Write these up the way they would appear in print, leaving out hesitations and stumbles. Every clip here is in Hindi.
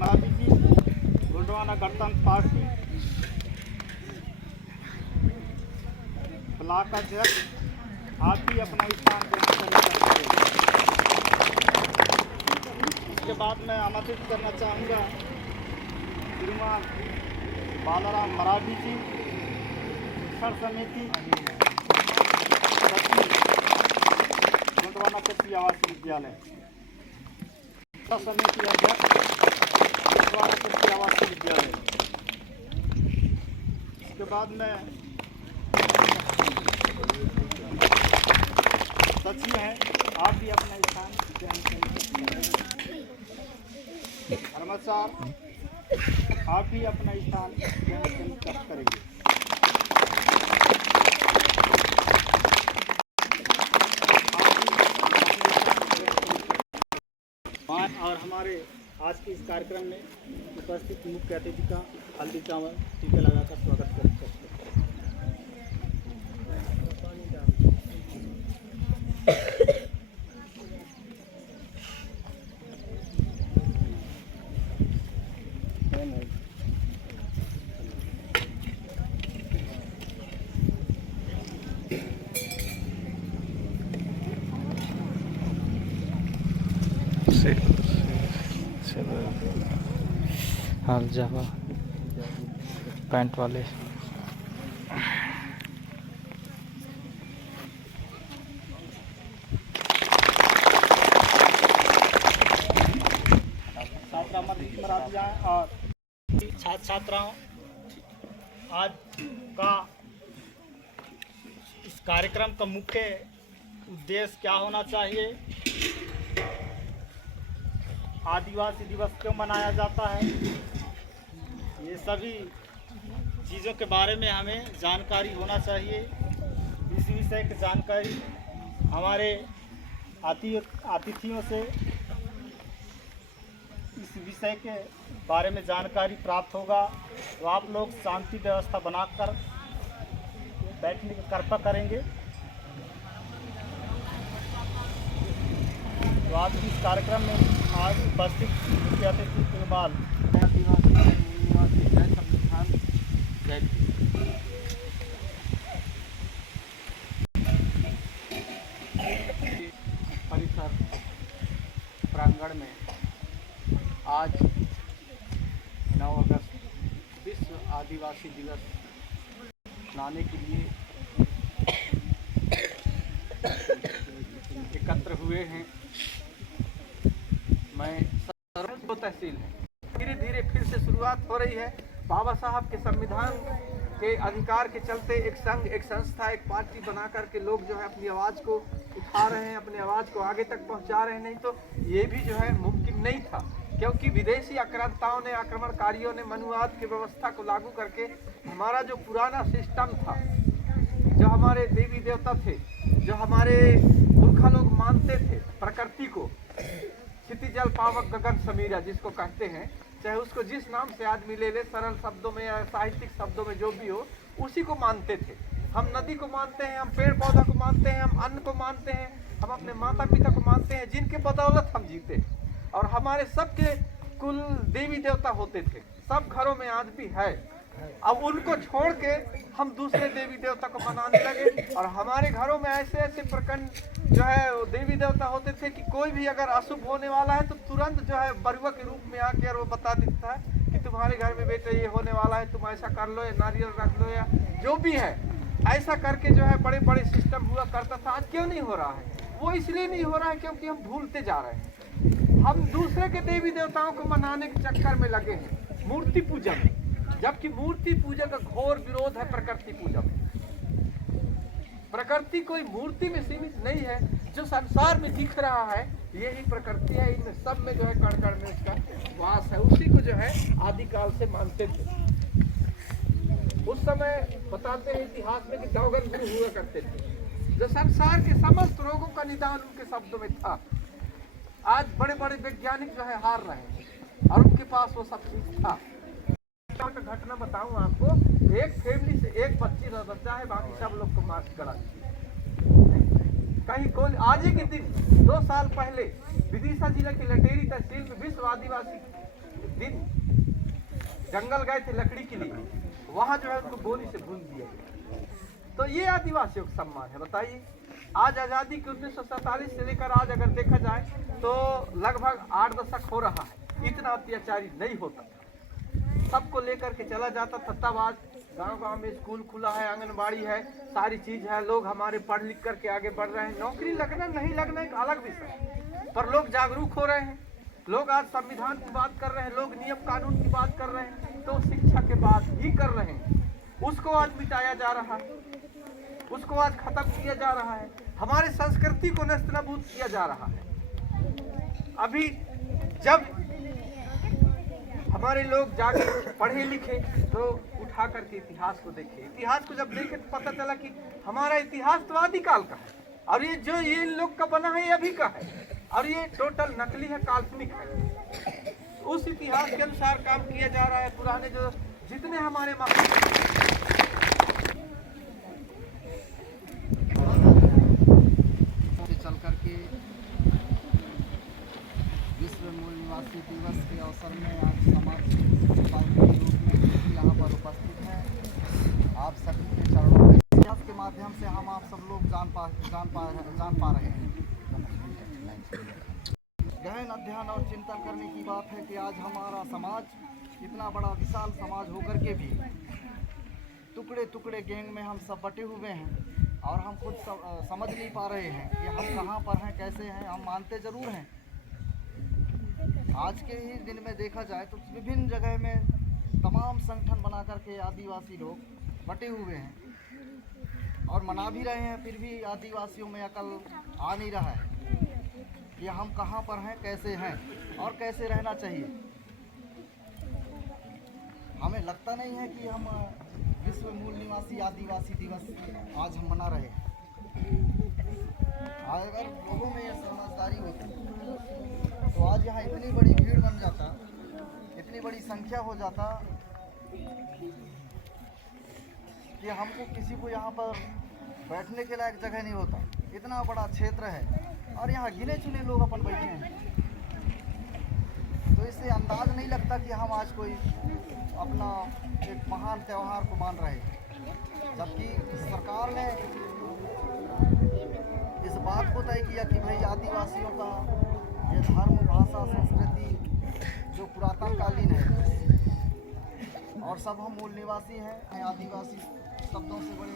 मराठी जी, गोंडवाना गणतंत्र पार्टी ब्लॉक अध्यक्ष, आप भी अपना स्थान ग्रहण करें। इसके बाद मैं आमंत्रित करना चाहूँगा श्रीमान बालाराम मराठी जी, शिक्षण समिति गोंडवाना कृषि आवासीय विद्यालय समिति अध्यक्ष, गोंडवाना कृषि आवासीय विद्यालय। इसके बाद में सचिव हैं, आप भी अपना स्थान ग्रहण करेंगे। कर्मचारी, आप भी अपना स्थान ग्रहण करेंगे। और हमारे आज के इस कार्यक्रम में उपस्थित मुख्य अतिथि का हल्दी चावल टीका लगाकर स्वागत करते हैं। हाल जावा पैंट वाले और छात्र छात्राओं, आज का इस कार्यक्रम का मुख्य उद्देश्य क्या होना चाहिए, आदिवासी दिवस क्यों मनाया जाता है, ये सभी चीज़ों के बारे में हमें जानकारी होना चाहिए। इस विषय की जानकारी हमारे अतिथियों से इस विषय के बारे में जानकारी प्राप्त होगा, तो आप लोग शांति व्यवस्था बनाकर बैठने की कृपा करेंगे। तो आज इस कार्यक्रम में आज उपस्थित मुख्य अतिथि इकबाल जय संविधान जय परिसर प्रांगण में आज 9 अगस्त विश्व आदिवासी दिवस मनाने के लिए एकत्र हुए हैं। मैं सर्व तहसील धीरे धीरे फिर से शुरुआत हो रही है। बाबा साहब के संविधान के अधिकार के चलते एक संघ, एक संस्था, एक पार्टी बना करके लोग जो है अपनी आवाज़ को उठा रहे हैं, अपनी आवाज़ को आगे तक पहुंचा रहे हैं। नहीं तो ये भी जो है मुमकिन नहीं था, क्योंकि विदेशी आक्रांताओं ने, आक्रमणकारियों ने मनुवाद की व्यवस्था को लागू करके हमारा जो पुराना सिस्टम था, जो हमारे देवी देवता थे, जो हमारे पुरखा लोग मानते थे प्रकृति को, क्षिति जल पावक गगन समीरा जिसको कहते हैं, चाहे उसको जिस नाम से आदमी ले ले, सरल शब्दों में या साहित्यिक शब्दों में जो भी हो, उसी को मानते थे। हम नदी को मानते हैं, हम पेड़ पौधा को मानते हैं, हम अन्न को मानते हैं, हम अपने माता पिता को मानते हैं, जिनके बदौलत हम जीते हैं। और हमारे सबके कुल देवी देवता होते थे, सब घरों में आज भी है। अब उनको छोड़ के हम दूसरे देवी देवता को मनाने लगे, और हमारे घरों में ऐसे ऐसे प्रखंड जो है वो देवी देवता होते थे कि कोई भी अगर अशुभ होने वाला है तो तुरंत जो है बरुआ के रूप में आके और वो बता देता है कि तुम्हारे घर में बेटे ये होने वाला है, तुम ऐसा कर लो, या नारियल रख लो, या जो भी है, ऐसा करके जो है बड़े बड़े सिस्टम हुआ करता था। आज क्यों नहीं हो रहा है? वो इसलिए नहीं हो रहा है क्योंकि हम भूलते जा रहे हैं। हम दूसरे के देवी देवताओं को मनाने के चक्कर में लगे हैं, मूर्ति पूजा में, जबकि मूर्ति पूजा का घोर विरोध है प्रकृति पूजा में। प्रकृति कोई मूर्ति में सीमित नहीं है, जो संसार में दिख रहा है यही प्रकृति है। इनमें सब में जो है कण कण में इसका वास है, उसी को जो है आदिकाल से मानते थे। उस समय बताते हैं इतिहास में कि दौगन गुरु हुआ करते थे, जो संसार के समस्त रोगों का निदान उनके शब्दों में था। आज बड़े बड़े वैज्ञानिक जो है हार रहे हैं, और उनके पास वो सब चीज था। घटना बताऊं आपको, एक फैमिली से एक बच्चा है, बाकी सब लोग को मार करा कहीं कोई। आज के दिन 2 साल पहले विदिशा जिला की लटेरी तहसील में विश्व आदिवासी दिन जंगल गए थे लकड़ी के लिए, वहां जो है उसको गोली से भून दिया गया। तो ये आदिवासियों का सम्मान है। बताइए, आज आज़ादी के 1947 से लेकर आज अगर देखा जाए तो लगभग 8 दशक हो रहा है, इतना अत्याचारी नहीं होता। सबको लेकर के चला जाता था। तब आज गांव-गांव में स्कूल खुला है, आंगनबाड़ी है, सारी चीज है, लोग हमारे पढ़ लिख करके आगे बढ़ रहे हैं। नौकरी लगना नहीं लगना एक अलग विषय, पर लोग जागरूक हो रहे हैं। लोग आज संविधान की बात कर रहे हैं, लोग नियम कानून की बात कर रहे हैं, तो शिक्षा के बात ही कर रहे हैं। उसको आज मिटाया जा रहा है, उसको आज खत्म किया जा रहा है, हमारे संस्कृति को नस्तनाबूद किया जा रहा है। अभी जब हमारे लोग जाके पढ़े लिखे तो उठा करके इतिहास को देखे, इतिहास को जब देखे तो पता चला कि हमारा इतिहास तो आदिकाल का है, और ये जो ये लोग का बना है ये अभी का है, और ये टोटल नकली है, काल्पनिक है। उस इतिहास के अनुसार काम किया जा रहा है। पुराने जो जितने हमारे चल करके विश्व मूल निवासी दिवस के अवसर में आज समाज के पार्टी के रूप में यहाँ पर उपस्थित हैं। आप सभी के चरणों में इतिहास के माध्यम से हम आप सब लोग जान पा रहे हैं। गहन अध्ययन और चिंतन करने की बात है कि आज हमारा समाज इतना बड़ा विशाल समाज होकर के भी टुकड़े टुकड़े गैंग में हम सब बटे हुए हैं, और हम खुद समझ नहीं पा रहे हैं कि हम कहाँ पर हैं, कैसे हैं। हम मानते ज़रूर हैं, आज के ही दिन में देखा जाए तो विभिन्न जगह में तमाम संगठन बना करके आदिवासी लोग बटे हुए हैं और मना भी रहे हैं, फिर भी आदिवासियों में अकल आ नहीं रहा है कि हम कहाँ पर हैं, कैसे हैं और कैसे रहना चाहिए। हमें लगता नहीं है कि हम विश्व मूल निवासी आदिवासी दिवस आज हम मना रहे हैं। अगर लोगों में यह समझदारी होती तो आज यहाँ इतनी बड़ी भीड़ बन जाता, इतनी बड़ी संख्या हो जाता कि हमको किसी को यहाँ पर बैठने के लायक जगह नहीं होता। इतना बड़ा क्षेत्र है और यहाँ गिने चुने लोग अपन बैठे हैं, तो इससे अंदाज नहीं लगता कि हम आज कोई अपना एक महान त्यौहार को मान रहे हैं। जबकि सरकार ने इस बात को तय किया कि भाई आदिवासियों का ये धर्म, भाषा, संस्कृति जो पुरातन कालीन है और सब हम मूल निवासी हैं। आदिवासी शब्दों से बड़े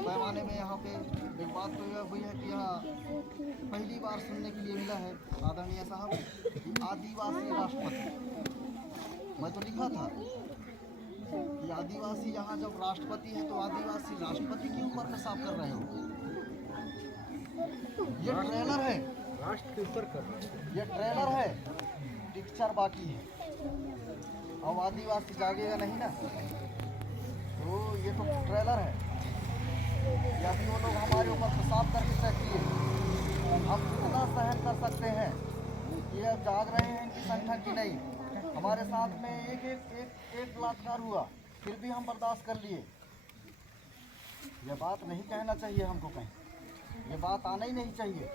पैमाने में यहाँ पे एक बात तो यह हुई है कि यहाँ पहली बार सुनने के लिए मिला है आदरणीय साहब कि आदिवासी राष्ट्रपति। मैं तो लिखा था कि आदिवासी यहाँ जब राष्ट्रपति है तो आदिवासी राष्ट्रपति के ऊपर पेशाब कर रहे हो। ये ट्रेलर है, राष्ट्र के ऊपर कर रहे हैं। ये ट्रेलर है, पिक्चर बाकी है। अब आदिवासी जागेगा नहीं ना, तो ये तो ट्रेलर है। या भी वो लोग हमारे ऊपर पेशाब करके चेक किए, हम कितना सहन कर सकते हैं। ये अब जाग रहे हैं इनकी संगठन की नहीं। हमारे साथ में एक बलात्कार हुआ, फिर भी हम बर्दाश्त कर लिए। ये बात नहीं कहना चाहिए हमको कहीं, ये बात आना ही नहीं चाहिए,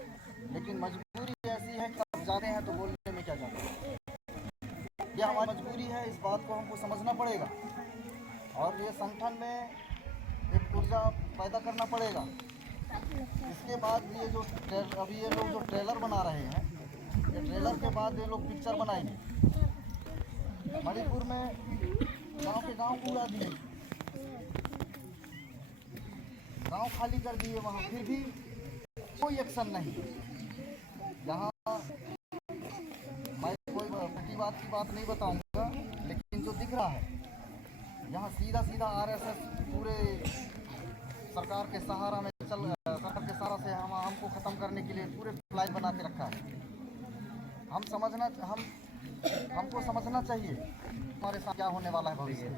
लेकिन मजबूरी ऐसी है कि अब जाते हैं तो बोलने में क्या जाता है। ये हमारी मजबूरी है, इस बात को हमको समझना पड़ेगा और ये संगठन में एक ऊर्जा पैदा करना पड़ेगा। इसके बाद ये जो अभी ये लोग जो ट्रेलर बना रहे हैं, ये ट्रेलर के बाद ये लोग पिक्चर बनाएंगे। मणिपुर में गांव के गांव को उड़ा दिए, गांव खाली कर दिए, वहाँ फिर भी कोई एक्शन नहीं। यहाँ मैं कोई प्रतिवाद की बात नहीं बताऊंगा, लेकिन जो दिख रहा है यहाँ सीधा सीधा आरएसएस पूरे सरकार के सहारा में सरकार के सहारा से हमको ख़त्म करने के लिए पूरे प्लान बना के रखा है। हमको समझना चाहिए हमारे साथ क्या होने वाला है भविष्य।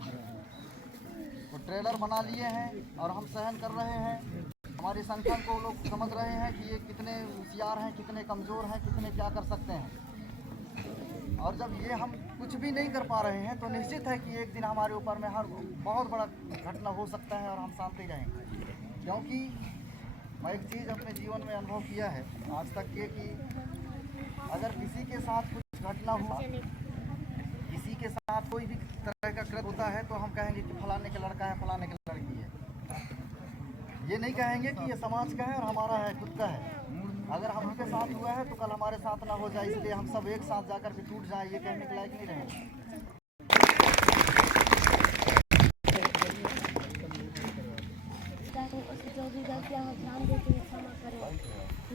तो ट्रेलर बना लिए हैं और हम सहन कर रहे हैं। हमारे संगठन को लोग समझ रहे हैं कि ये कितने होशियार हैं, कितने कमज़ोर हैं, कितने क्या कर सकते हैं। और जब ये हम कुछ भी नहीं कर पा रहे हैं तो निश्चित है कि एक दिन हमारे ऊपर में हर बहुत बड़ा घटना हो सकता है और हम शांति रहेंगे। क्योंकि मैं एक चीज़ अपने जीवन में अनुभव किया है आज तक ये कि अगर किसी के साथ कुछ घटना हुआ, किसी तरह का कृत्य होता है तो हम कहेंगे कि फलाने का लड़का है, फलाने की लड़की है। ये नहीं कहेंगे कि ये समाज का है और हमारा है, खुद का है। अगर हम उनके साथ हुआ है तो कल हमारे साथ ना हो जाए, इसलिए हम सब एक साथ जाकर के टूट जाए, ये कहने के लायक नहीं रहे।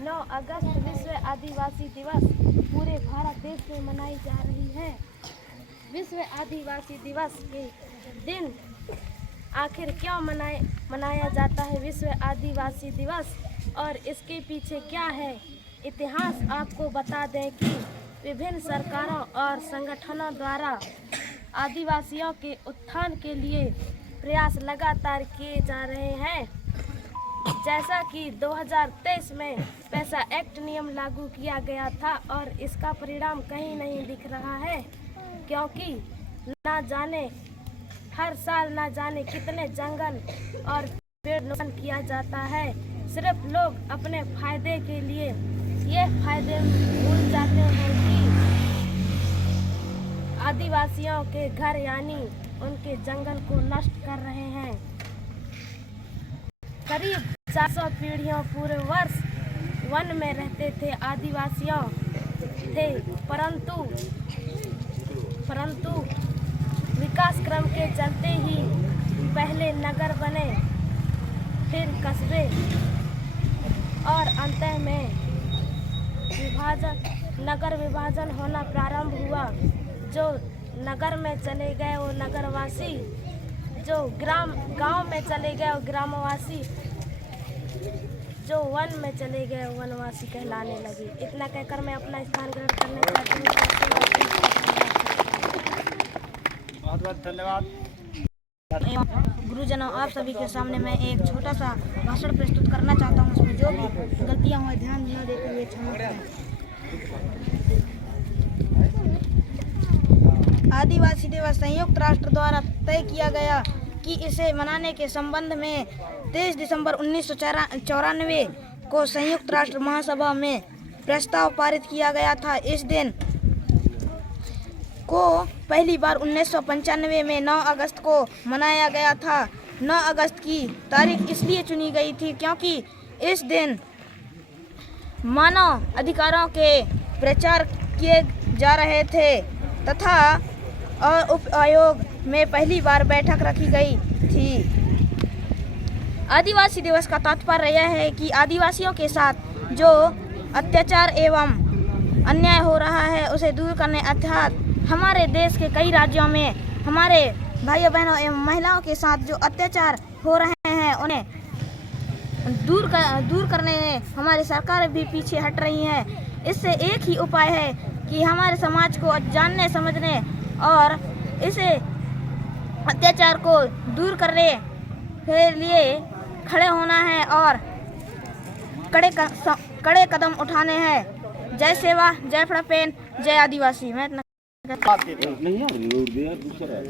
9 अगस्त विश्व आदिवासी दिवस पूरे भारत देश में मनाई जा रही है। विश्व आदिवासी दिवस के दिन आखिर क्यों मनाया जाता है विश्व आदिवासी दिवस और इसके पीछे क्या है इतिहास, आपको बता दें कि विभिन्न सरकारों और संगठनों द्वारा आदिवासियों के उत्थान के लिए प्रयास लगातार किए जा रहे हैं। जैसा कि 2023 में पैसा एक्ट नियम लागू किया गया था और इसका परिणाम कहीं नहीं दिख रहा है, क्योंकि ना जाने हर साल ना जाने कितने जंगल और पेड़ नुकसान किया जाता है। सिर्फ लोग अपने फायदे के लिए ये फायदे भूल जाते हैं कि आदिवासियों के घर यानी उनके जंगल को नष्ट कर रहे हैं। करीब 400 पीढ़ियों पूरे वर्ष वन में रहते थे आदिवासियों थे, परंतु विकास क्रम के चलते ही पहले नगर बने, फिर कस्बे और अंत में नगर विभाजन होना प्रारंभ हुआ। जो नगर में चले गए वो नगरवासी, जो गांव में चले गए वो ग्रामवासी, जो वन में चले गए वनवासी कहलाने लगे। इतना कहकर मैं अपना स्थान ग्रहण करने चाहती हूँ। बहुत बहुत धन्यवाद। गुरुजनों, आप सभी के सामने मैं एक छोटा सा भाषण प्रस्तुत करना चाहता हूँ। उसमें जो भी गलतियाँ हुई ध्यान न देते हुए क्षमा करें। आदिवासी दिवस संयुक्त राष्ट्र द्वारा तय किया गया कि इसे मनाने के संबंध में 23 दिसंबर 1994 को संयुक्त राष्ट्र महासभा में प्रस्ताव पारित किया गया था। इस दिन को पहली बार 1995 में 9 अगस्त को मनाया गया था। 9 अगस्त की तारीख इसलिए चुनी गई थी क्योंकि इस दिन मानव अधिकारों के प्रचार किए जा रहे थे तथा उप आयोग में पहली बार बैठक रखी गई थी। आदिवासी दिवस का तात्पर्य यह है कि आदिवासियों के साथ जो अत्याचार एवं अन्याय हो रहा है उसे दूर करने, अर्थात हमारे देश के कई राज्यों में हमारे भाइयों बहनों एवं महिलाओं के साथ जो अत्याचार हो रहे हैं उन्हें दूर करने में हमारी सरकार भी पीछे हट रही है। इससे एक ही उपाय है कि हमारे समाज को जानने समझने और इसे अत्याचार को दूर करने के लिए खड़े होना है और कड़े कदम उठाने हैं। जय सेवा, जय फड़पेन, जय आदिवासी। मैं